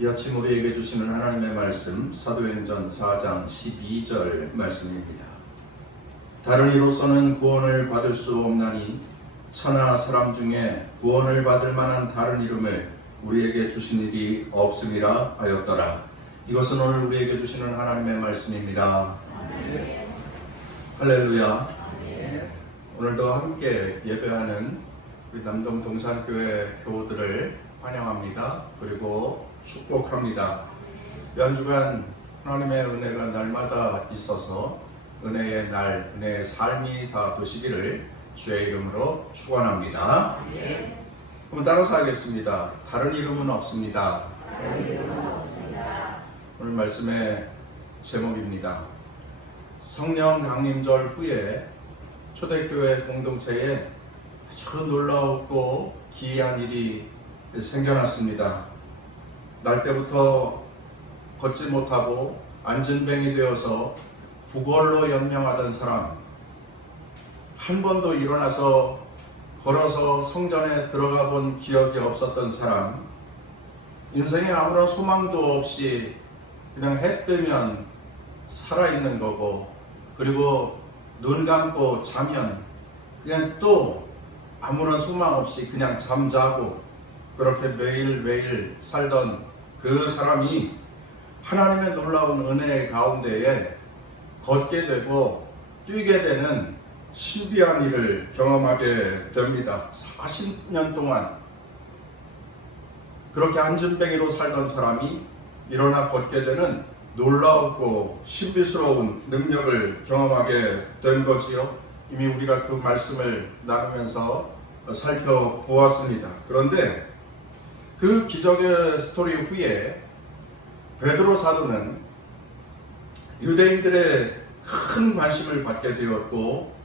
이 아침 우리에게 주시는 하나님의 말씀 사도행전 4장 12절 말씀입니다. 다른 이로서는 구원을 받을 수 없나니 천하 사람 중에 구원을 받을 만한 다른 이름을 우리에게 주신 일이 없음이라 하였더라. 이것은 오늘 우리에게 주시는 하나님의 말씀입니다. 할렐루야. 오늘도 함께 예배하는 우리 남동 동산교회 교우들을 환영합니다. 그리고 축복합니다. 이 한 주간 하나님의 은혜가 날마다 있어서 은혜의 날, 은혜의 삶이 다 되시기를 주의 이름으로 축원합니다. 그럼 따라서 하겠습니다. 다른 이름은 없습니다. 오늘 말씀의 제목입니다. 성령 강림절 후에 초대교회 공동체에 아주 놀라웠고 기이한 일이 생겨났습니다. 날 때부터 걷지 못하고 안전뱅이 되어서 구걸로 연명하던 사람, 한 번도 일어나서 걸어서 성전에 들어가 본 기억이 없었던 사람, 인생에 아무런 소망도 없이 그냥 해 뜨면 살아있는 거고, 그리고 눈 감고 자면 그냥 또 아무런 소망 없이 그냥 잠자고 그렇게 매일매일 살던 그 사람이 하나님의 놀라운 은혜 가운데에 걷게 되고 뛰게 되는 신비한 일을 경험하게 됩니다. 40년 동안 그렇게 안전뱅이로 살던 사람이 일어나 걷게 되는 놀라웠고 신비스러운 능력을 경험하게 된 거지요. 이미 우리가 그 말씀을 나누면서 살펴보았습니다. 그런데 그 기적의 스토리 후에 베드로 사도는 유대인들의 큰 관심을 받게 되었고,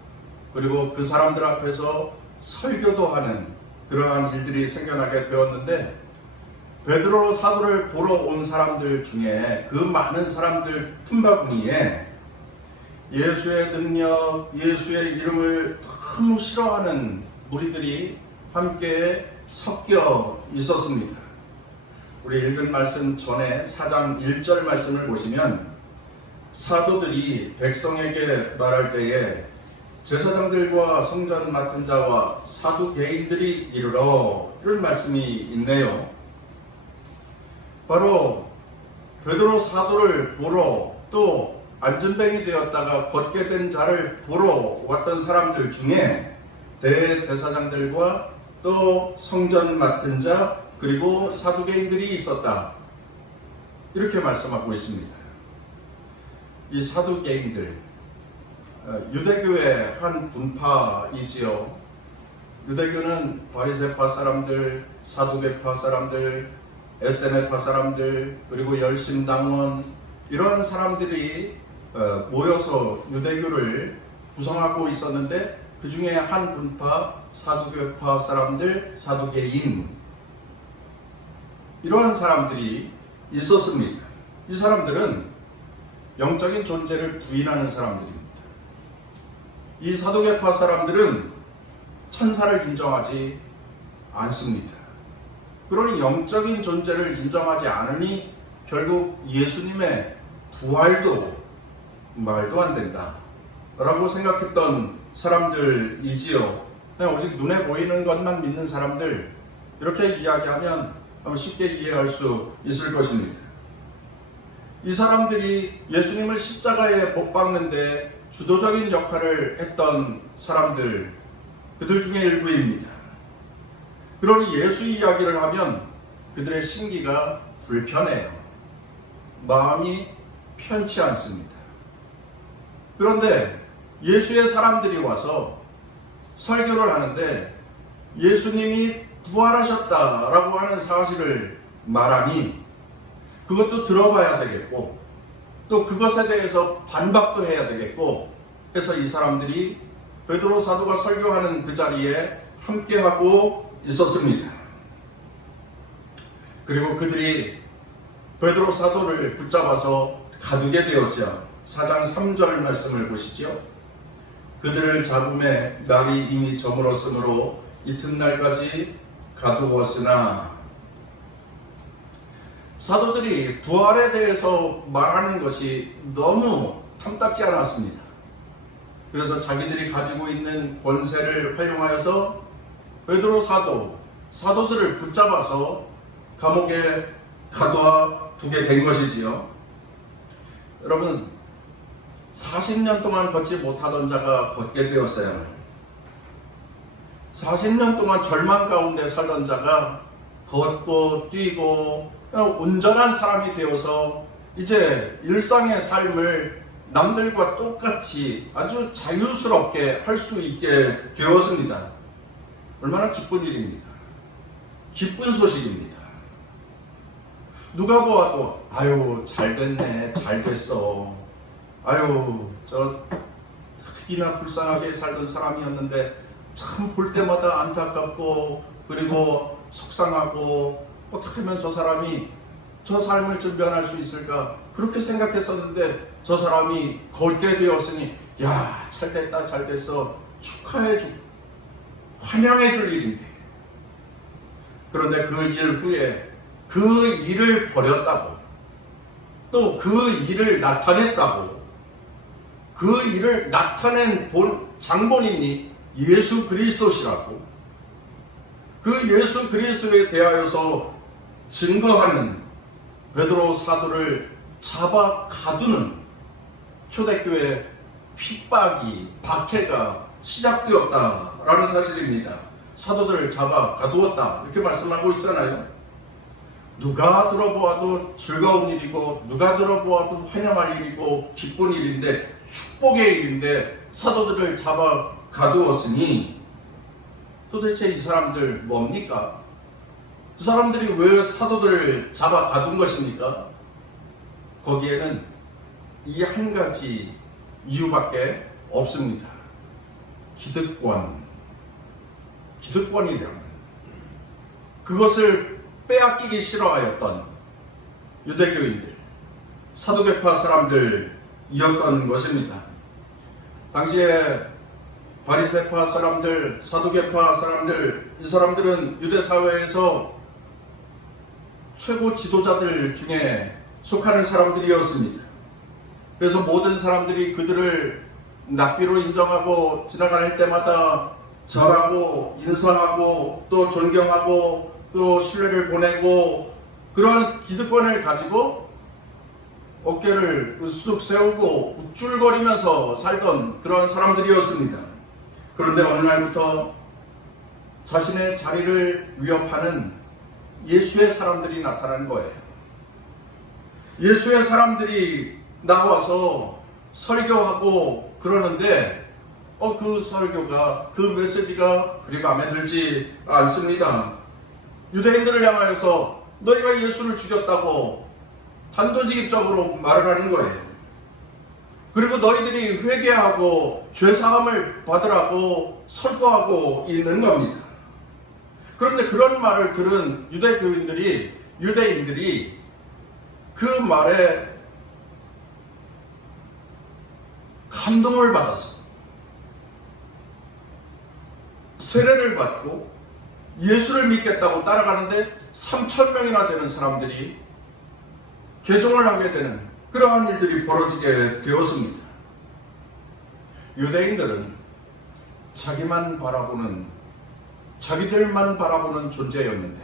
그리고 그 사람들 앞에서 설교도 하는 그러한 일들이 생겨나게 되었는데, 베드로 사도를 보러 온 사람들 중에 그 많은 사람들 틈바구니에 예수의 능력, 예수의 이름을 너무 싫어하는 무리들이 함께 섞여 있었습니다. 우리 읽은 말씀 전에 4장 1절 말씀을 보시면 사도들이 백성에게 말할 때에 제사장들과 성전 맡은 자와 사두개인들이 이르러, 이런 말씀이 있네요. 바로 베드로 사도를 보러, 또 안전뱅이 되었다가 걷게 된 자를 보러 왔던 사람들 중에 대제사장들과 또 성전 맡은 자, 그리고 사두개인들이 있었다, 이렇게 말씀하고 있습니다. 이 사두개인들, 유대교의 한 분파이지요. 유대교는 바리새파 사람들, 사두개파 사람들, SNF파 사람들, 그리고 열심당원, 이런 사람들이 모여서 유대교를 구성하고 있었는데, 그 중에 한 분파 사두개파 사람들, 사두개인, 이러한 사람들이 있었습니다. 이 사람들은 영적인 존재를 부인하는 사람들입니다. 이 사두개파 사람들은 천사를 인정하지 않습니다. 그러니 영적인 존재를 인정하지 않으니 결국 예수님의 부활도 말도 안 된다 라고 생각했던 사람들이지요. 그냥 오직 눈에 보이는 것만 믿는 사람들, 이렇게 이야기하면 쉽게 이해할 수 있을 것입니다. 이 사람들이 예수님을 십자가에 못 박는데 주도적인 역할을 했던 사람들, 그들 중에 일부입니다. 그러니 예수 이야기를 하면 그들의 심기가 불편해요. 마음이 편치 않습니다. 그런데 예수의 사람들이 와서 설교를 하는데 예수님이 부활하셨다라고 하는 사실을 말하니 그것도 들어봐야 되겠고, 또 그것에 대해서 반박도 해야 되겠고 해서 이 사람들이 베드로 사도가 설교하는 그 자리에 함께하고 있었습니다. 그리고 그들이 베드로 사도를 붙잡아서 가두게 되었죠. 4장 3절 말씀을 보시죠. 그들을 잡음에 날이 이미 저물었으므로 이튿날까지 가두었으나, 사도들이 부활에 대해서 말하는 것이 너무 탐탁지 않았습니다. 그래서 자기들이 가지고 있는 권세를 활용하여서 베드로 사도들을 붙잡아서 감옥에 가둬 두게 된 것이지요. 여러분, 40년 동안 걷지 못하던 자가 걷게 되었어요. 40년 동안 절망 가운데 살던 자가 걷고 뛰고 온전한 사람이 되어서 이제 일상의 삶을 남들과 똑같이 아주 자유스럽게 할 수 있게 되었습니다. 얼마나 기쁜 일입니까? 기쁜 소식입니다. 누가 보아도 아유 잘됐네, 잘됐어, 아유 저 특히나 불쌍하게 살던 사람이었는데 참 볼 때마다 안타깝고 그리고 속상하고 어떻게 하면 저 사람이 저 삶을 좀 변할 수 있을까 그렇게 생각했었는데 저 사람이 걷게 되었으니 야 잘됐다, 잘됐어, 축하해주고 환영해줄 일인데, 그런데 그 일 후에 그 일을 버렸다고, 또 그 일을 나타냈다고, 그 일을 나타낸 장본인이 예수 그리스도시라고, 그 예수 그리스도에 대하여서 증거하는 베드로 사도를 잡아 가두는 초대교회 핍박이, 박해가 시작되었다라는 사실입니다. 사도들을 잡아 가두었다 이렇게 말씀하고 있잖아요. 누가 들어보아도 즐거운 일이고 누가 들어보아도 환영할 일이고 기쁜 일인데 축복의 일인데 사도들을 잡아 가두었으니 도대체 이 사람들 뭡니까? 그 사람들이 왜 사도들을 잡아 가둔 것입니까? 거기에는 이 한 가지 이유밖에 없습니다. 기득권이라면 그것을 빼앗기기 싫어하였던 유대교인들, 사두개파 사람들이었던 것입니다. 당시에 바리새파 사람들, 사두개파 사람들, 이 사람들은 유대 사회에서 최고 지도자들 중에 속하는 사람들이었습니다. 그래서 모든 사람들이 그들을 납비로 인정하고 지나갈 때마다 절하고 인사하고 또 존경하고 또 신뢰를 보내고 그런 기득권을 가지고 어깨를 으쓱 세우고 우쭐거리면서 살던 그런 사람들이었습니다. 그런데 어느 날부터 자신의 자리를 위협하는 예수의 사람들이 나타난 거예요. 예수의 사람들이 나와서 설교하고 그러는데 그 설교가, 그 메시지가 그리 마음에 들지 않습니다. 유대인들을 향하여서 너희가 예수를 죽였다고 단도직입적으로 말을 하는 거예요. 그리고 너희들이 회개하고 죄사함을 받으라고 선포하고 있는 겁니다. 그런데 그런 말을 들은 유대인들이 그 말에 감동을 받아서 세례를 받고 예수를 믿겠다고 따라가는데 3,000명이나 되는 사람들이 개종을 하게 되는 그러한 일들이 벌어지게 되었습니다. 유대인들은 자기들만 바라보는 존재였는데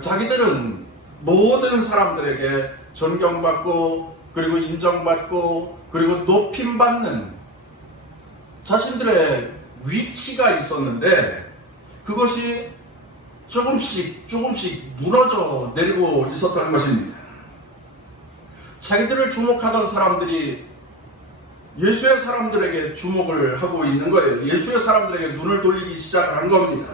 자기들은 모든 사람들에게 존경받고 그리고 인정받고 그리고 높임받는 자신들의 위치가 있었는데 그것이 조금씩 무너져 내리고 있었던 것입니다. 자기들을 주목하던 사람들이 예수의 사람들에게 주목을 하고 있는 거예요. 예수의 사람들에게 눈을 돌리기 시작한 겁니다.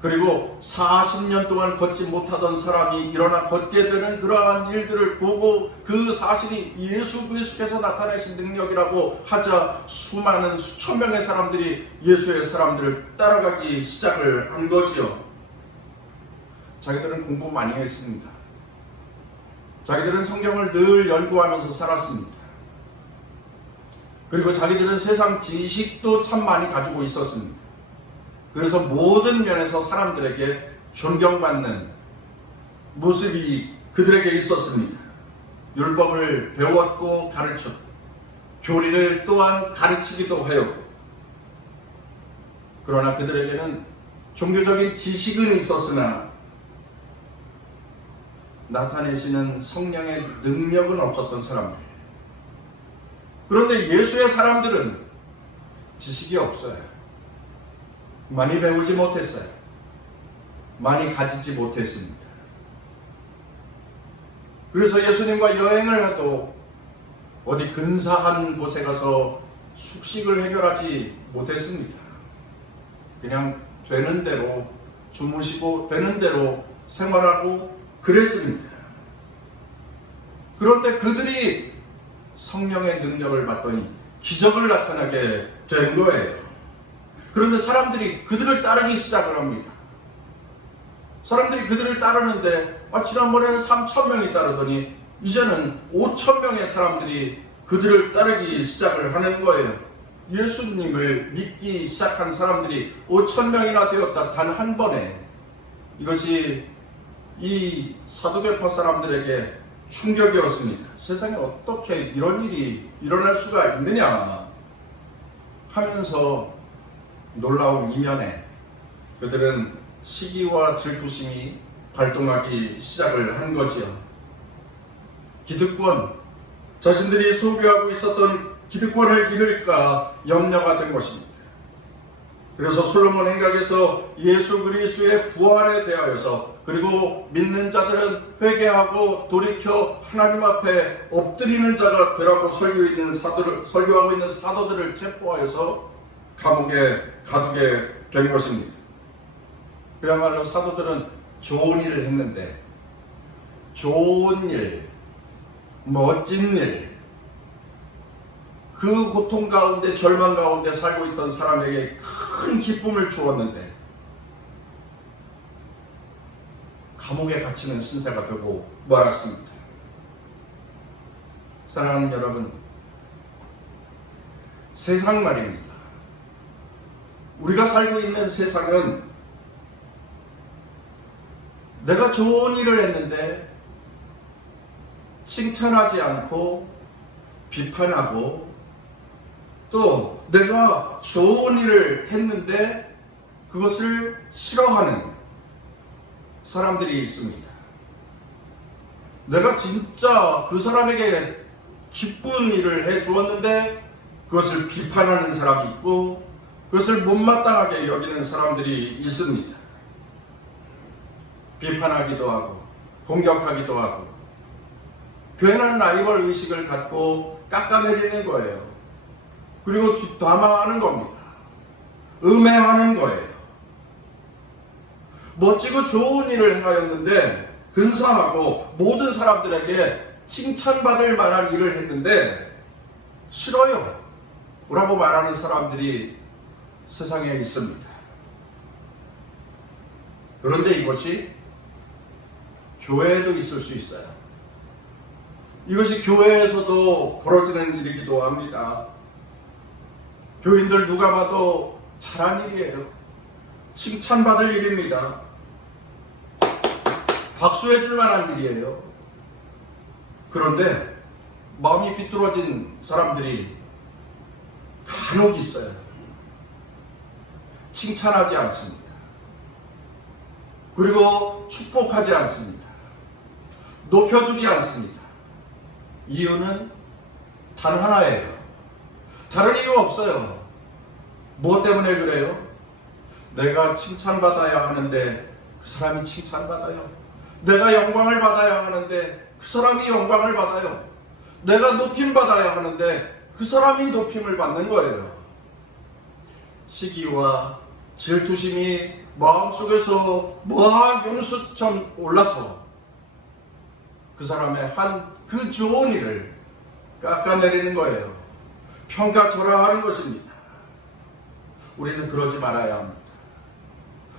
그리고 40년 동안 걷지 못하던 사람이 일어나 걷게 되는 그러한 일들을 보고 그 사실이 예수 그리스도께서 나타내신 능력이라고 하자 수많은 수천 명의 사람들이 예수의 사람들을 따라가기 시작을 한 거지요. 자기들은 공부 많이 했습니다. 자기들은 성경을 늘 연구하면서 살았습니다. 그리고 자기들은 세상 지식도 참 많이 가지고 있었습니다. 그래서 모든 면에서 사람들에게 존경받는 모습이 그들에게 있었습니다. 율법을 배웠고 가르쳤고 교리를 또한 가르치기도 하였고, 그러나 그들에게는 종교적인 지식은 있었으나 나타내시는 성령의 능력은 없었던 사람들. 그런데 예수의 사람들은 지식이 없어요. 많이 배우지 못했어요. 많이 가지지 못했습니다. 그래서 예수님과 여행을 해도 어디 근사한 곳에 가서 숙식을 해결하지 못했습니다. 그냥 되는 대로 주무시고 되는 대로 생활하고 그랬습니다. 그런데 그들이 성령의 능력을 받더니 기적을 나타나게 된 거예요. 그런데 사람들이 그들을 따르기 시작을 합니다. 사람들이 그들을 따르는데 지난번에는 3,000명이 따르더니 이제는 5,000명의 사람들이 그들을 따르기 시작을 하는 거예요. 예수님을 믿기 시작한 사람들이 5,000명이나 되었다, 단 한 번에. 이것이 이 사두개파 사람들에게 충격이었습니다. 세상에 어떻게 이런 일이 일어날 수가 있느냐 하면서 놀라운 이면에 그들은 시기와 질투심이 발동하기 시작을 한 거지요. 기득권, 자신들이 소유하고 있었던 기득권을 잃을까 염려가 된 것입니다. 그래서 솔로몬 행각에서 예수 그리스도의 부활에 대하여서, 그리고 믿는 자들은 회개하고 돌이켜 하나님 앞에 엎드리는 자가 되라고 설교하고 있는 사도들을 체포하여서 감옥에 가두게 된 것입니다. 그야말로 사도들은 좋은 일을 했는데, 좋은 일, 멋진 일, 그 고통 가운데 절망 가운데 살고 있던 사람에게 큰 기쁨을 주었는데 감옥에 갇히는 신세가 되고 말았습니다. 사랑하는 여러분, 세상 말입니다. 우리가 살고 있는 세상은 내가 좋은 일을 했는데 칭찬하지 않고 비판하고, 또 내가 좋은 일을 했는데 그것을 싫어하는 사람들이 있습니다. 내가 진짜 그 사람에게 기쁜 일을 해 주었는데 그것을 비판하는 사람이 있고, 그것을 못마땅하게 여기는 사람들이 있습니다. 비판하기도 하고 공격하기도 하고 괜한 라이벌 의식을 갖고 깎아내리는 거예요. 그리고 뒷담화하는 겁니다. 음해하는 거예요. 멋지고 좋은 일을 행하였는데, 근사하고 모든 사람들에게 칭찬받을 만한 일을 했는데 싫어요 라고 말하는 사람들이 세상에 있습니다. 그런데 이것이 교회에도 있을 수 있어요. 이것이 교회에서도 벌어지는 일이기도 합니다. 교인들 누가 봐도 잘한 일이에요. 칭찬받을 일입니다. 박수해 줄 만한 일이에요. 그런데 마음이 비뚤어진 사람들이 간혹 있어요. 칭찬하지 않습니다. 그리고 축복하지 않습니다. 높여주지 않습니다. 이유는 단 하나예요. 다른 이유 없어요. 무엇 때문에 그래요? 내가 칭찬받아야 하는데 그 사람이 칭찬받아요. 내가 영광을 받아야 하는데 그 사람이 영광을 받아요. 내가 높임받아야 하는데 그 사람이 높임을 받는 거예요. 시기와 질투심이 마음속에서 막 용수처럼 올라서 그 사람의 한 그 좋은 일을 깎아내리는 거예요. 평가절하하는 것입니다. 우리는 그러지 말아야 합니다.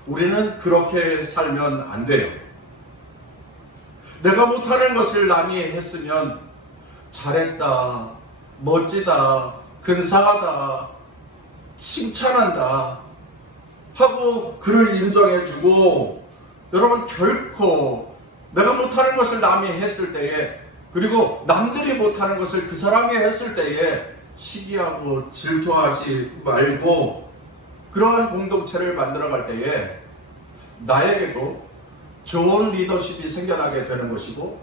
우리는 그렇게 살면 안 돼요. 내가 못하는 것을 남이 했으면 잘했다, 멋지다, 근사하다, 칭찬한다 하고 그를 인정해주고, 여러분 결코 내가 못하는 것을 남이 했을 때에, 그리고 남들이 못하는 것을 그 사람이 했을 때에 시기하고 질투하지 말고 그러한 공동체를 만들어갈 때에 나에게도 좋은 리더십이 생겨나게 되는 것이고,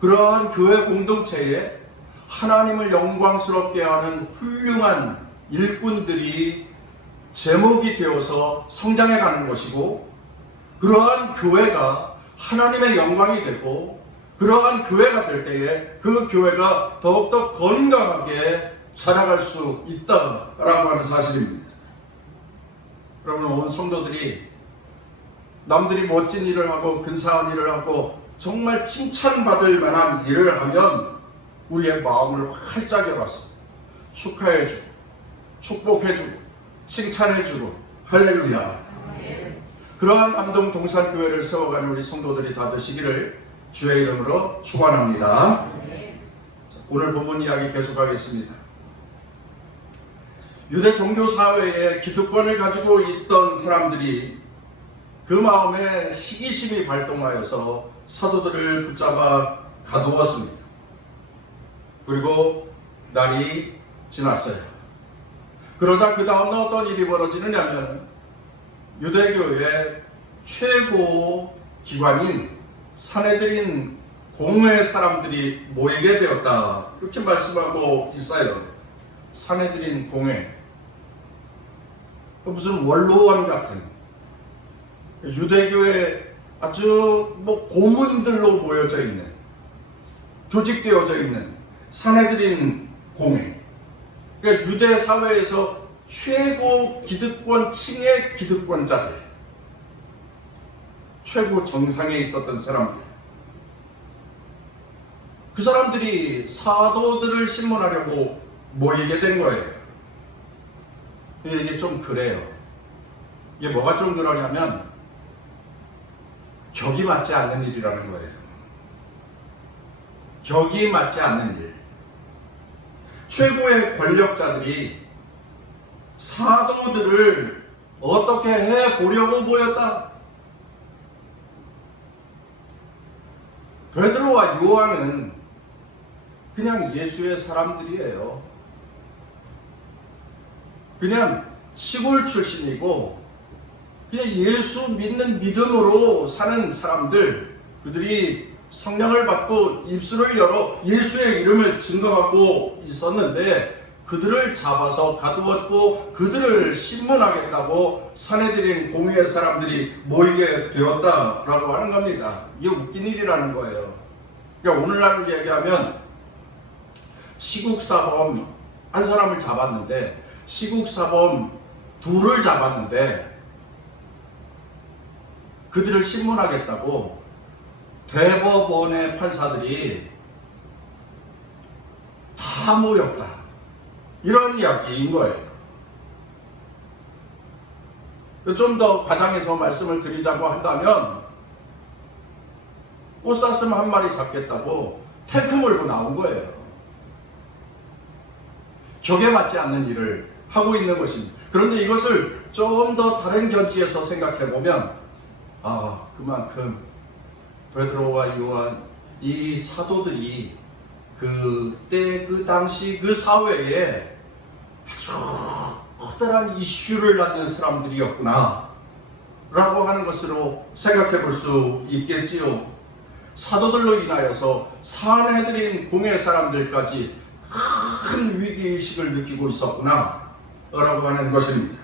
그러한 교회 공동체에 하나님을 영광스럽게 하는 훌륭한 일꾼들이 제목이 되어서 성장해 가는 것이고, 그러한 교회가 하나님의 영광이 되고, 그러한 교회가 될 때에 그 교회가 더욱더 건강하게 살아갈 수 있다라고 하는 사실입니다. 여러분, 온 성도들이 남들이 멋진 일을 하고 근사한 일을 하고 정말 칭찬받을 만한 일을 하면 우리의 마음을 활짝 열어서 축하해주고 축복해주고 칭찬해주고 할렐루야, 그러한 남동 동산교회를 세워가는 우리 성도들이 다 되시기를 주의 이름으로 축원합니다. 오늘 본문 이야기 계속하겠습니다. 유대 종교 사회에 기득권을 가지고 있던 사람들이 그 마음에 시기심이 발동하여서 사도들을 붙잡아 가두었습니다. 그리고 날이 지났어요. 그러자 그 다음날 어떤 일이 벌어지느냐면 유대교의 최고 기관인 산헤드린 공회 사람들이 모이게 되었다, 이렇게 말씀하고 있어요. 산헤드린 공회, 무슨 원로원 같은 유대교의 아주 고문들로 모여져 있는, 조직되어져 있는 산헤드린 공회. 그러니까 유대 사회에서 최고 기득권층의 기득권자들, 최고 정상에 있었던 사람들, 그 사람들이 사도들을 신문하려고 모이게 된 거예요. 이게 좀 그래요. 이게 뭐가 좀 그러냐면 격이 맞지 않는 일이라는 거예요. 격이 맞지 않는 일. 최고의 권력자들이 사도들을 어떻게 해보려고 모였다. 베드로와 요한은 그냥 예수의 사람들이에요. 그냥 시골 출신이고 그냥 예수 믿는 믿음으로 사는 사람들, 그들이 성령을 받고 입술을 열어 예수의 이름을 증거하고 있었는데 그들을 잡아서 가두었고 그들을 신문하겠다고 산헤드린 공회의 사람들이 모이게 되었다라고 하는 겁니다. 이게 웃긴 일이라는 거예요. 그러니까 오늘날 얘기하면 시국사범 한 사람을 잡았는데, 시국사범 둘을 잡았는데 그들을 신문하겠다고 대법원의 판사들이 다 모였다, 이런 이야기인 거예요. 좀 더 과장해서 말씀을 드리자고 한다면 꽃사슴 한 마리 잡겠다고 탱크 몰고 나온 거예요. 격에 맞지 않는 일을 하고 있는 것입니다. 그런데 이것을 좀 더 다른 견지에서 생각해 보면 그만큼 베드로와 요한, 이 사도들이 그때 그 당시 그 사회에 아주 커다란 이슈를 낳는 사람들이었구나 라고 하는 것으로 생각해 볼 수 있겠지요. 사도들로 인하여서 산헤드린 공회 사람들까지 큰 위기의식을 느끼고 있었구나 라고 하는 것입니다.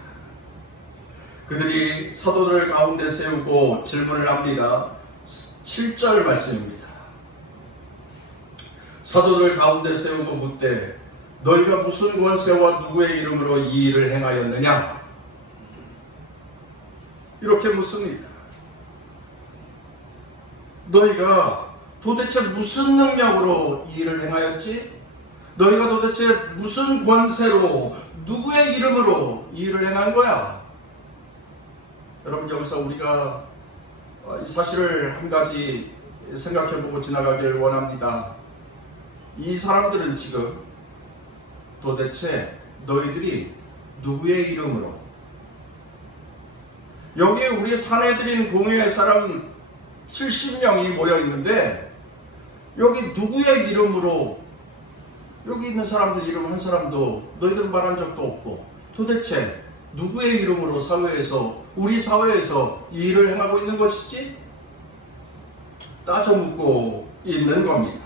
그들이 사도들을 가운데 세우고 질문을 합니다. 7절 말씀입니다. 사도들 가운데 세우고 묻되 너희가 무슨 권세와 누구의 이름으로 이 일을 행하였느냐? 이렇게 묻습니다. 너희가 도대체 무슨 능력으로 이 일을 행하였지? 너희가 도대체 무슨 권세로 누구의 이름으로 이 일을 행한 거야? 여러분, 여기서 우리가 이 사실을 한 가지 생각해보고 지나가기를 원합니다. 이 사람들은 지금 도대체 너희들이 누구의 이름으로, 여기에 우리 산헤드린 공회의 사람 70명이 모여 있는데 여기 누구의 이름으로 여기 있는 사람들 이름 한 사람도 너희들 말한 적도 없고 도대체 누구의 이름으로 사회에서 우리 사회에서 이 일을 행하고 있는 것이지? 따져 묻고 있는 겁니다.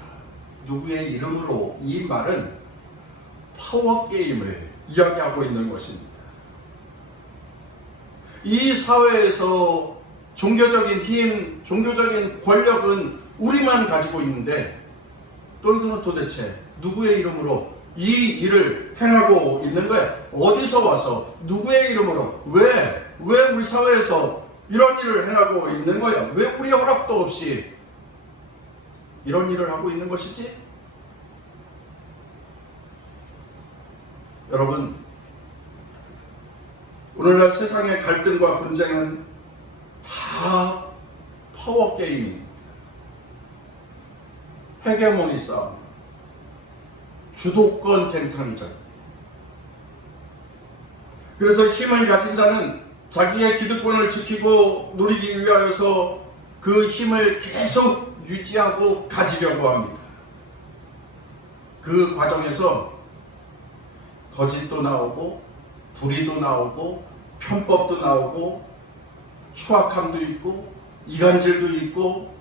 누구의 이름으로 이 말은 파워게임을 이야기하고 있는 것입니다. 이 사회에서 종교적인 힘, 종교적인 권력은 우리만 가지고 있는데 너희들은 도대체 누구의 이름으로 이 일을 행하고 있는 거야? 어디서 와서 누구의 이름으로 왜 우리 사회에서 이런 일을 행하고 있는 거야? 왜 우리 허락도 없이 이런 일을 하고 있는 것이지? 여러분, 오늘날 세상의 갈등과 분쟁은 다 파워게임입니다. 헤게모니 싸움, 주도권 쟁탈전. 그래서 힘을 가진 자는 자기의 기득권을 지키고 누리기 위하여서 그 힘을 계속 유지하고 가지려고 합니다. 그 과정에서 거짓도 나오고 불의도 나오고 편법도 나오고 추악함도 있고 이간질도 있고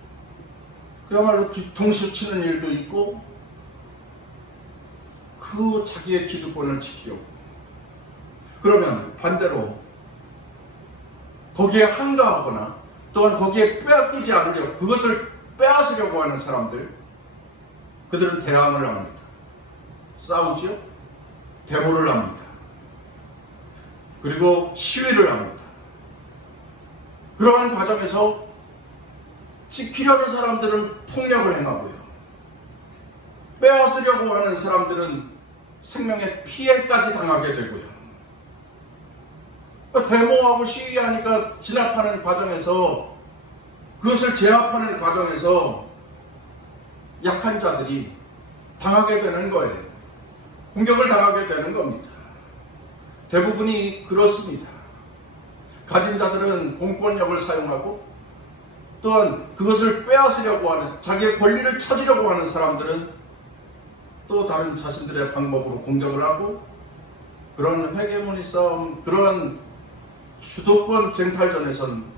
그야말로 뒤통수 치는 일도 있고 그 자기의 기득권을 지키려고. 그러면 반대로 거기에 한가하거나 또한 거기에 빼앗기지 않으려고 그것을 빼앗으려고 하는 사람들, 그들은 대항을 합니다. 싸우지요? 데모를 합니다. 그리고 시위를 합니다. 그러한 과정에서 지키려는 사람들은 폭력을 행하고요. 빼앗으려고 하는 사람들은 생명의 피해까지 당하게 되고요. 데모하고 시위하니까 진압하는 과정에서 그것을 제압하는 과정에서 약한 자들이 당하게 되는 거예요. 공격을 당하게 되는 겁니다. 대부분이 그렇습니다. 가진 자들은 공권력을 사용하고 또한 그것을 빼앗으려고 하는 자기의 권리를 찾으려고 하는 사람들은 또 다른 자신들의 방법으로 공격을 하고 그런 헤게모니 싸움, 그런 주도권 쟁탈전에선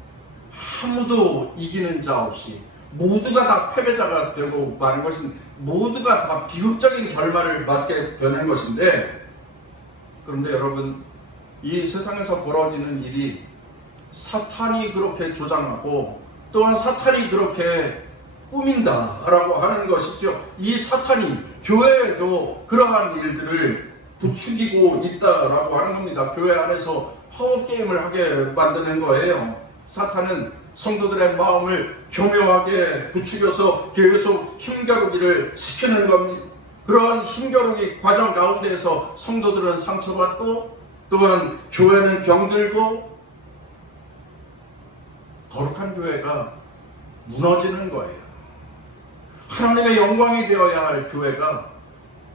아무도 이기는 자 없이 모두가 다 패배자가 되고 마는 것인, 모두가 다 비극적인 결말을 맞게 되는 것인데, 그런데 여러분, 이 세상에서 벌어지는 일이 사탄이 그렇게 조장하고 또한 사탄이 그렇게 꾸민다라고 하는 것이죠. 이 사탄이 교회에도 그러한 일들을 부추기고 있다라고 하는 겁니다. 교회 안에서 파워게임을 하게 만드는 거예요. 사탄은 성도들의 마음을 교묘하게 부추겨서 계속 힘겨루기를 시키는 겁니다. 그러한 힘겨루기 과정 가운데에서 성도들은 상처받고 또한 교회는 병들고 거룩한 교회가 무너지는 거예요. 하나님의 영광이 되어야 할 교회가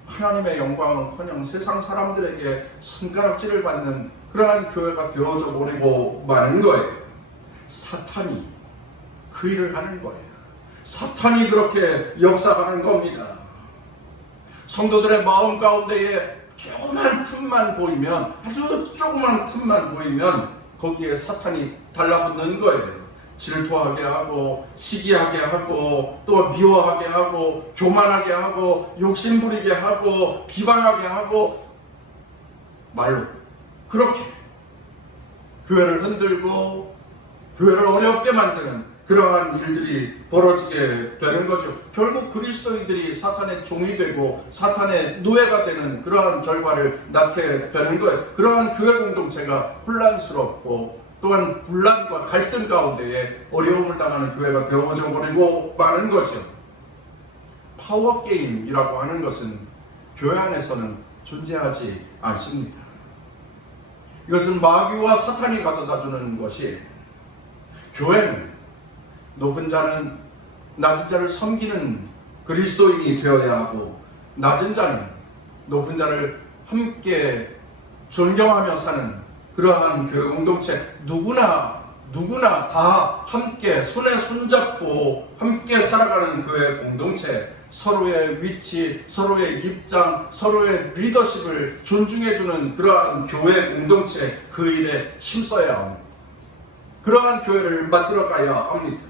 하나님의 영광은커녕 세상 사람들에게 손가락질을 받는 그러한 교회가 되어져 버리고 마는 거예요. 사탄이 그 일을 하는 거예요. 사탄이 그렇게 역사하는 겁니다. 성도들의 마음 가운데에 조그만 틈만 보이면, 아주 조그만 틈만 보이면 거기에 사탄이 달라붙는 거예요. 질투하게 하고 시기하게 하고 또 미워하게 하고 교만하게 하고 욕심부리게 하고 비방하게 하고 말로 그렇게 교회를 흔들고 교회를 어렵게 만드는 그러한 일들이 벌어지게 되는 거죠. 결국 그리스도인들이 사탄의 종이 되고 사탄의 노예가 되는 그러한 결과를 낳게 되는 거예요. 그러한 교회 공동체가 혼란스럽고 또한 분란과 갈등 가운데에 어려움을 당하는 교회가 되어져 버리고 마는 거죠. 파워게임이라고 하는 것은 교회 안에서는 존재하지 않습니다. 이것은 마귀와 사탄이 가져다주는 것이, 교회는 높은 자는 낮은 자를 섬기는 그리스도인이 되어야 하고 낮은 자는 높은 자를 함께 존경하며 사는 그러한 교회 공동체, 누구나 누구나 다 함께 손에 손잡고 함께 살아가는 교회 공동체, 서로의 위치, 서로의 입장, 서로의 리더십을 존중해주는 그러한 교회 공동체, 그 일에 힘써야 합니다. 그러한 교회를 만들어가야 합니다.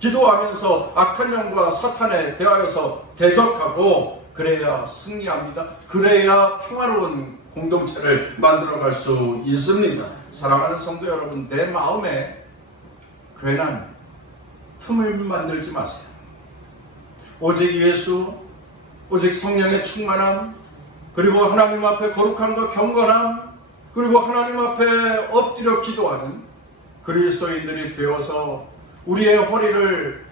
기도하면서 악한 영과 사탄에 대하여서 대적하고 그래야 승리합니다. 그래야 평화로운 공동체를 만들어갈 수 있습니다. 사랑하는 성도 여러분, 내 마음에 괜한 틈을 만들지 마세요. 오직 예수, 오직 성령의 충만함, 그리고 하나님 앞에 거룩함과 경건함, 그리고 하나님 앞에 엎드려 기도하는 그리스도인들이 되어서 우리의 허리를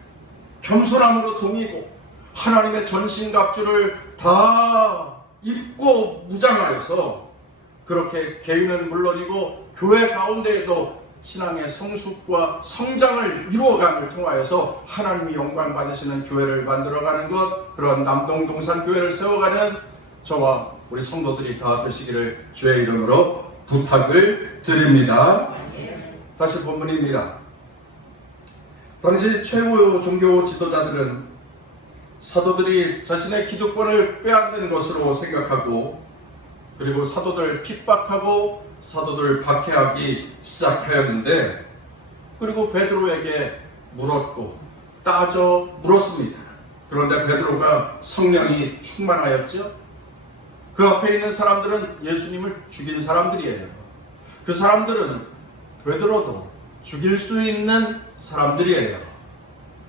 겸손함으로 동이고 하나님의 전신갑주를 다 입고 무장하여서 그렇게 개인은 물론이고 교회 가운데에도 신앙의 성숙과 성장을 이루어감을 통하여서 하나님이 영광 받으시는 교회를 만들어가는 것, 그런 남동동산 교회를 세워가는 저와 우리 성도들이 다 되시기를 주의 이름으로 부탁을 드립니다. 다시 본문입니다. 당시 최고 종교 지도자들은 사도들이 자신의 기득권을 빼앗는 것으로 생각하고, 그리고 사도들 핍박하고 사도들 박해하기 시작하였는데, 그리고 베드로에게 물었고 따져 물었습니다. 그런데 베드로가 성령이 충만하였죠. 그 앞에 있는 사람들은 예수님을 죽인 사람들이에요. 그 사람들은 베드로도 죽일 수 있는 사람들이에요.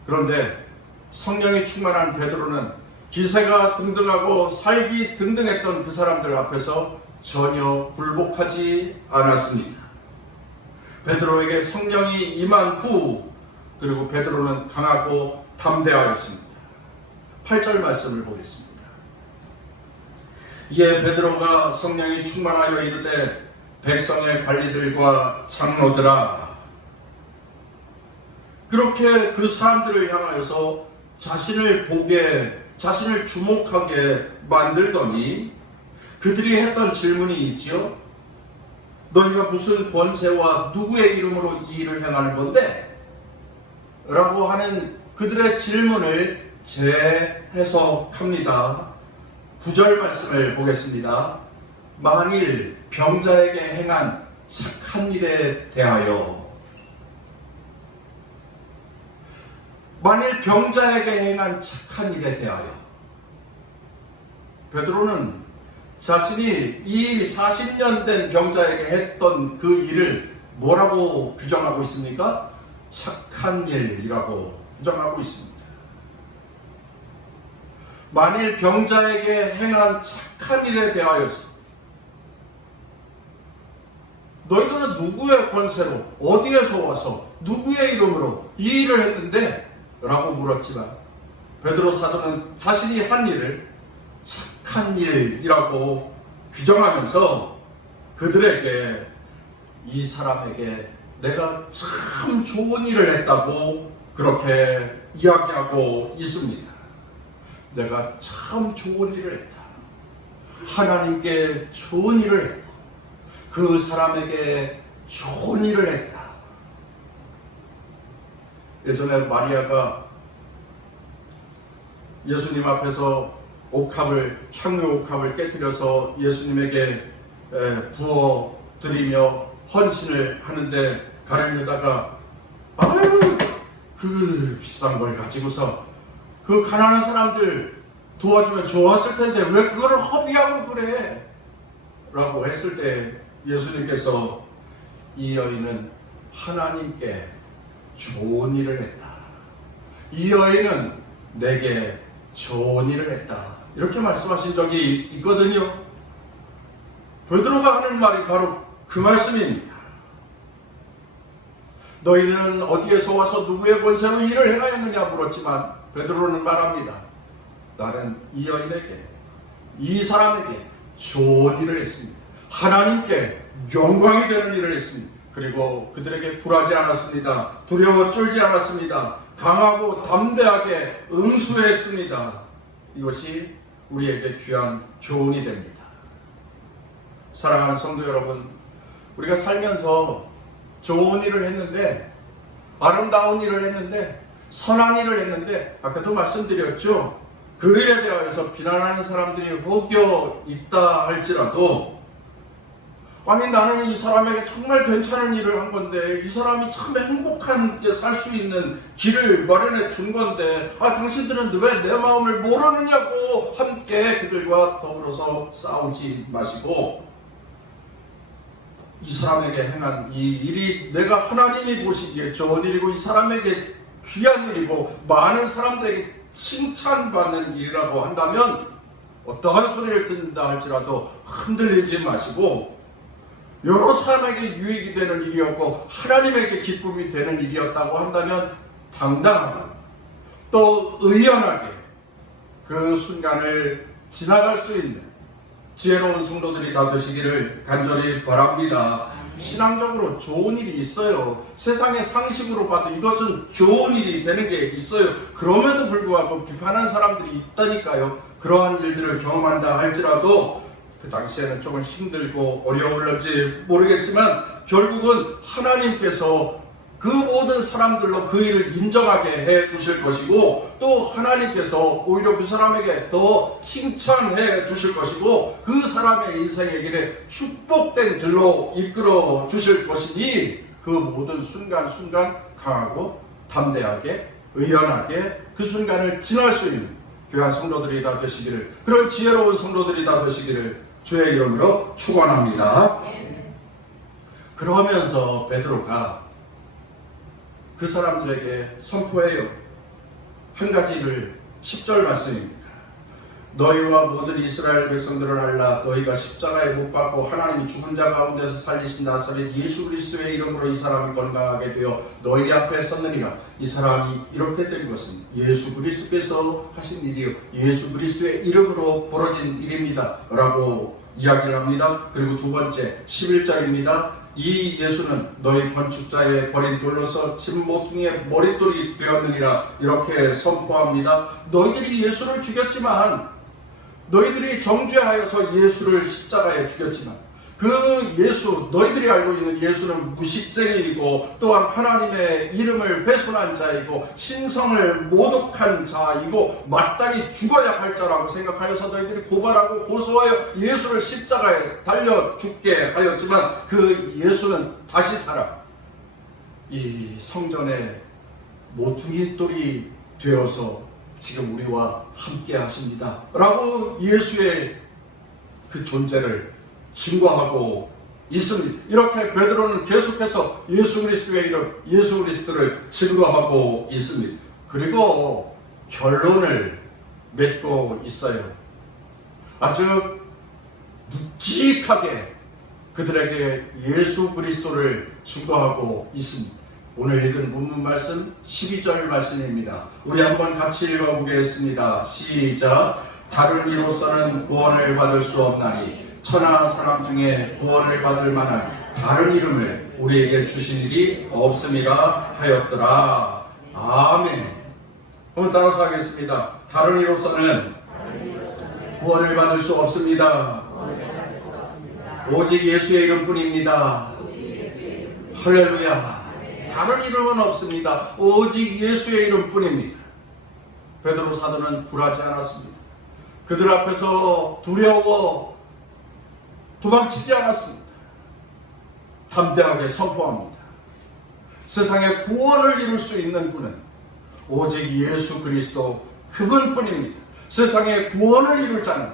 그런데 성령이 충만한 베드로는 기세가 등등하고 살기 등등했던 그 사람들 앞에서 전혀 굴복하지 않았습니다. 베드로에게 성령이 임한 후, 그리고 베드로는 강하고 담대하였습니다. 8절 말씀을 보겠습니다. 이에 베드로가 성령이 충만하여 이르되 백성의 관리들과 장로들아, 그렇게 그 사람들을 향하여서 자신을 보게, 자신을 주목하게 만들더니 그들이 했던 질문이 있지요. 너희가 무슨 권세와 누구의 이름으로 이 일을 행하는 건데? 라고 하는 그들의 질문을 재해석합니다. 9절 말씀을 보겠습니다. 만일 병자에게 행한 착한 일에 대하여, 만일 병자에게 행한 착한 일에 대하여, 베드로는 자신이 이 40년 된 병자에게 했던 그 일을 뭐라고 규정하고 있습니까? 착한 일이라고 규정하고 있습니다. 만일 병자에게 행한 착한 일에 대하여서, 너희들은 누구의 권세로, 어디에서 와서, 누구의 이름으로 이 일을 했는데? 라고 물었지만 베드로 사도는 자신이 한 일을 착한 일이라고 규정하면서 그들에게, 이 사람에게 내가 참 좋은 일을 했다고 그렇게 이야기하고 있습니다. 내가 참 좋은 일을 했다. 하나님께 좋은 일을 했고 그 사람에게 좋은 일을 했다. 예전에 마리아가 예수님 앞에서 향유 옥합을 깨뜨려서 예수님에게 부어 드리며 헌신을 하는데 가룟유다가 아유, 그 비싼 걸 가지고서 그 가난한 사람들 도와주면 좋았을 텐데 왜 그거를 허비하고 그래? 라고 했을 때 예수님께서 이 여인은 하나님께 좋은 일을 했다. 이 여인은 내게 좋은 일을 했다. 이렇게 말씀하신 적이 있거든요. 베드로가 하는 말이 바로 그 말씀입니다. 너희들은 어디에서 와서 누구의 권세로 일을 행하였느냐 물었지만 베드로는 말합니다. 나는 이 여인에게, 이 사람에게 좋은 일을 했습니다. 하나님께 영광이 되는 일을 했습니다. 그리고 그들에게 굴하지 않았습니다. 두려워 쫄지 않았습니다. 강하고 담대하게 응수했습니다. 이것이 우리에게 귀한 교훈이 됩니다. 사랑하는 성도 여러분, 우리가 살면서 좋은 일을 했는데, 아름다운 일을 했는데, 선한 일을 했는데, 아까도 말씀드렸죠. 그 일에 대하여서 비난하는 사람들이 혹여 있다 할지라도, 아니 나는 이 사람에게 정말 괜찮은 일을 한 건데, 이 사람이 참 행복하게 살 수 있는 길을 마련해 준 건데, 당신들은 왜 내 마음을 모르느냐고 함께 그들과 더불어서 싸우지 마시고, 이 사람에게 행한 이 일이 내가 하나님이 보시기에 좋은 일이고, 이 사람에게 귀한 일이고, 많은 사람들에게 칭찬받는 일이라고 한다면, 어떠한 소리를 듣는다 할지라도 흔들리지 마시고, 여러 사람에게 유익이 되는 일이었고 하나님에게 기쁨이 되는 일이었다고 한다면 당당하고 또 의연하게 그 순간을 지나갈 수 있는 지혜로운 성도들이 다 되시기를 간절히 바랍니다. 신앙적으로 좋은 일이 있어요. 세상의 상식으로 봐도 이것은 좋은 일이 되는 게 있어요. 그럼에도 불구하고 비판하는 사람들이 있다니까요. 그러한 일들을 경험한다 할지라도 그 당시에는 조금 힘들고 어려울지 모르겠지만 결국은 하나님께서 그 모든 사람들로 그 일을 인정하게 해 주실 것이고, 또 하나님께서 오히려 그 사람에게 더 칭찬해 주실 것이고, 그 사람의 인생의 길에 축복된 길로 이끌어 주실 것이니, 그 모든 순간순간 강하고 담대하게 의연하게 그 순간을 지날 수 있는 귀한 성도들이 다 되시기를, 그런 지혜로운 성도들이 다 되시기를 주의 이름으로 축원합니다. 그러면서 베드로가 그 사람들에게 선포해요. 한 가지를 10절 말씀입니다. 너희와 모든 이스라엘 백성들을 알라. 너희가 십자가에 못 박고 하나님이 죽은 자 가운데서 살리신 나사렛 예수 그리스도의 이름으로 이 사람이 건강하게 되어 너희 앞에 섰느니라. 이 사람이 이렇게 된 것은 예수 그리스도께서 하신 일이요 예수 그리스도의 이름으로 벌어진 일입니다 라고 이야기를 합니다. 그리고 두 번째 11절입니다. 이 예수는 너희 건축자의 버린 돌로서 집 모퉁이의 머릿돌이 되었느니라 이렇게 선포합니다. 너희들이 예수를 죽였지만, 너희들이 정죄하여서 예수를 십자가에 죽였지만, 그 예수, 너희들이 알고 있는 예수는 무식쟁이이고 또한 하나님의 이름을 훼손한 자이고 신성을 모독한 자이고 마땅히 죽어야 할 자라고 생각하여서 너희들이 고발하고 고소하여 예수를 십자가에 달려 죽게 하였지만, 그 예수는 다시 살아 이 성전의 모퉁이 돌이 되어서 지금 우리와 함께 하십니다 라고 예수의 그 존재를 증거하고 있습니다. 이렇게 베드로는 계속해서 예수 그리스도의 이름, 예수 그리스도를 증거하고 있습니다. 그리고 결론을 맺고 있어요. 아주 묵직하게 그들에게 예수 그리스도를 증거하고 있습니다. 오늘 읽은 본문 말씀 12절 말씀입니다. 우리 한번 같이 읽어보겠습니다. 시작. 다른 이로서는 구원을 받을 수 없나니 천하 사람 중에 구원을 받을 만한 다른 이름을 우리에게 주신 일이 없음이라 하였더라. 아멘. 한번 따라서 하겠습니다. 다른 이로서는 구원을 받을 수 없습니다. 오직 예수의 이름뿐입니다. 할렐루야. 다른 이름은 없습니다. 오직 예수의 이름뿐입니다. 베드로 사도는 굴하지 않았습니다. 그들 앞에서 두려워 도망치지 않았습니다. 담대하게 선포합니다. 세상에 구원을 이룰 수 있는 분은 오직 예수 그리스도 그분뿐입니다. 세상에 구원을 이룰 자는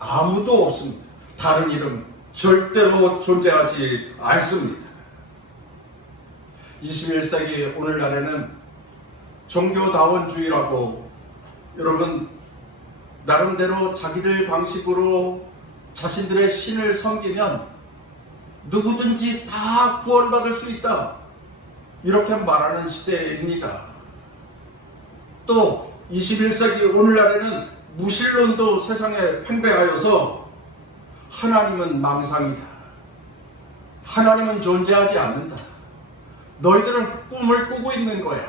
아무도 없습니다. 다른 이름 절대로 존재하지 않습니다. 21세기 오늘날에는 종교다원주의라고 여러분 나름대로 자기들 방식으로 자신들의 신을 섬기면 누구든지 다 구원받을 수 있다 이렇게 말하는 시대입니다. 또 21세기 오늘날에는 무신론도 세상에 팽배하여서 하나님은 망상이다, 하나님은 존재하지 않는다, 너희들은 꿈을 꾸고 있는 거야,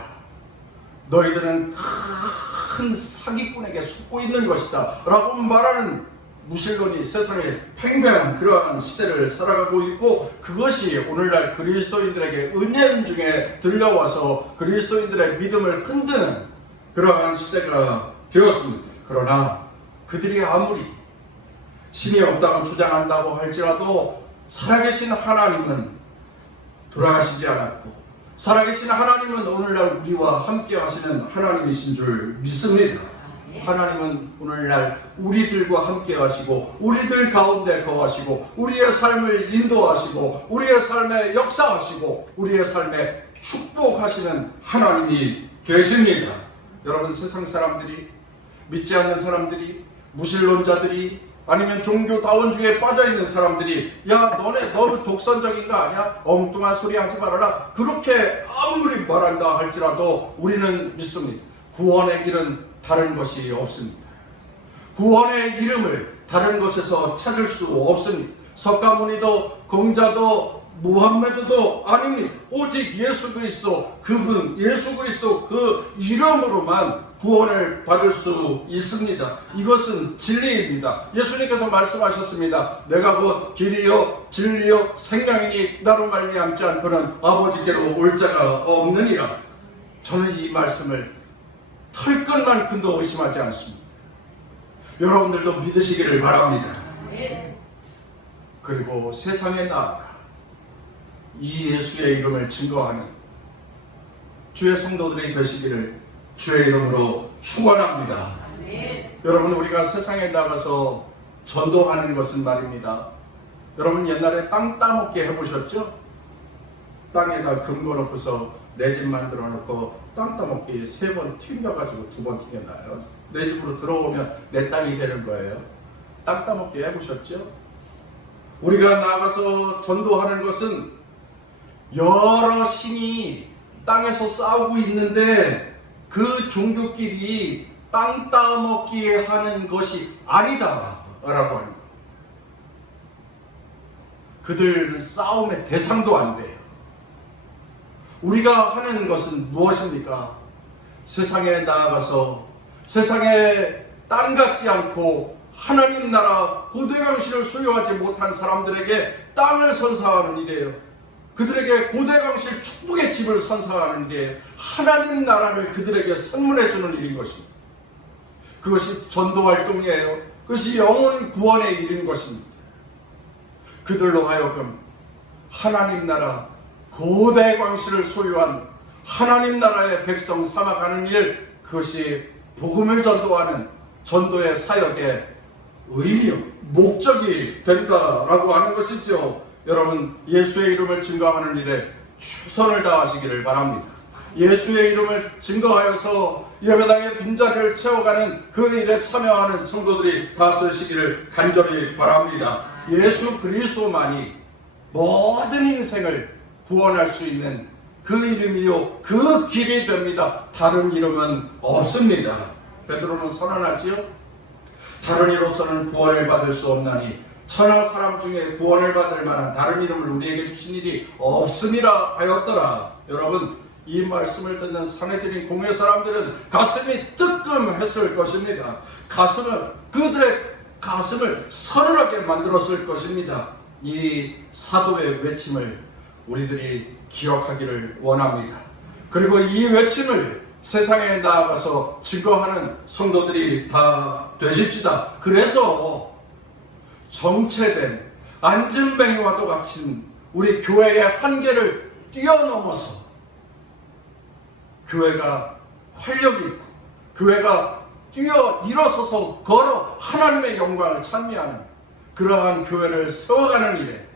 너희들은 큰 사기꾼에게 속고 있는 것이다 라고 말하는 무신론이 세상에 팽배한 그러한 시대를 살아가고 있고, 그것이 오늘날 그리스도인들에게 은연 중에 들려와서 그리스도인들의 믿음을 흔드는 그러한 시대가 되었습니다. 그러나 그들이 아무리 신이 없다고 주장한다고 할지라도 살아계신 하나님은 돌아가시지 않았고, 살아계신 하나님은 오늘날 우리와 함께 하시는 하나님이신 줄 믿습니다. 하나님은 오늘날 우리들과 함께 하시고, 우리들 가운데 거하시고, 우리의 삶을 인도하시고, 우리의 삶에 역사하시고, 우리의 삶에 축복하시는 하나님이 되십니다. 여러분, 세상 사람들이, 믿지 않는 사람들이, 무신론자들이, 아니면 종교다원주의에 빠져있는 사람들이, 야, 너는 독선적인 거 아니야? 엉뚱한 소리 하지 말아라, 그렇게 아무리 말한다 할지라도 우리는 믿습니다. 구원의 길은 다른 것이 없습니다. 구원의 이름을 다른 곳에서 찾을 수 없습니다. 석가모니도 공자도 무함메드도 아닙니다. 오직 예수 그리스도, 그분 예수 그리스도 그 이름으로만 구원을 받을 수 있습니다. 이것은 진리입니다. 예수님께서 말씀하셨습니다. 내가 곧 길이요 진리요 생명이니 나로 말미암지 않고는 아버지께로 올 자가 없느니라. 저는 이 말씀을 털끝만큼도 의심하지 않습니다. 여러분들도 믿으시기를 바랍니다. 그리고 세상에 나아가 이 예수의 이름을 증거하는 주의 성도들이 되시기를 주의 이름으로 축원합니다. 여러분, 우리가 세상에 나가서 전도하는 것은 말입니다. 여러분, 옛날에 땅 따먹기 해보셨죠? 땅에다 금 걸어놓고서 내 집 만들어 놓고 땅 따먹기 3번 튕겨가지고 2번 튕겨놔요. 내 집으로 들어오면 내 땅이 되는 거예요. 땅 따먹기 해보셨죠? 우리가 나가서 전도하는 것은 여러 신이 땅에서 싸우고 있는데 그 종교끼리 땅 따먹기 하는 것이 아니다 라고 하는 거예요. 그들은 싸움의 대상도 안 돼요. 우리가 하는 것은 무엇입니까? 세상에 나아가서 세상에 땅 같지 않고 하나님 나라 고대강실을 소유하지 못한 사람들에게 땅을 선사하는 일이에요. 그들에게 고대강실 축복의 집을 선사하는 게 하나님 나라를 그들에게 선물해 주는 일인 것입니다. 그것이 전도활동이에요. 그것이 영혼 구원의 일인 것입니다. 그들로 하여금 하나님 나라 고대광실을 소유한 하나님 나라의 백성 삼아가는 일, 그것이 복음을 전도하는 전도의 사역의 의미요, 목적이 된다라고 하는 것이죠. 여러분, 예수의 이름을 증거하는 일에 최선을 다하시기를 바랍니다. 예수의 이름을 증거하여서 예배당의 빈자리를 채워가는 그 일에 참여하는 성도들이 다 되시기를 간절히 바랍니다. 예수 그리스도만이 모든 인생을 구원할 수 있는 그 이름이요 그 길이 됩니다. 다른 이름은 없습니다. 베드로는 선언하지요. 다른 이로서는 구원을 받을 수 없나니 천하 사람 중에 구원을 받을 만한 다른 이름을 우리에게 주신 일이 없음이라 하였더라. 여러분, 이 말씀을 듣는 사내들인 공회 사람들은 가슴이 뜨끔했을 것입니다. 그들의 가슴을 서늘하게 만들었을 것입니다. 이 사도의 외침을 우리들이 기억하기를 원합니다. 그리고 이 외침을 세상에 나아가서 증거하는 성도들이 다 되십시다. 그래서 정체된 안진뱅이와도 같은 우리 교회의 한계를 뛰어넘어서 교회가 활력이 있고 교회가 일어서서 걸어 하나님의 영광을 찬미하는 그러한 교회를 세워가는 일에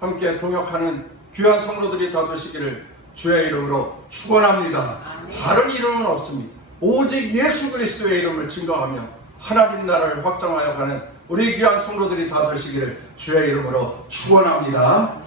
함께 동역하는 귀한 성도들이 다 되시기를 주의 이름으로 축원합니다. 다른 이름은 없습니다. 오직 예수 그리스도의 이름을 증거하며 하나님 나라를 확장하여 가는 우리 귀한 성도들이 다 되시기를 주의 이름으로 축원합니다.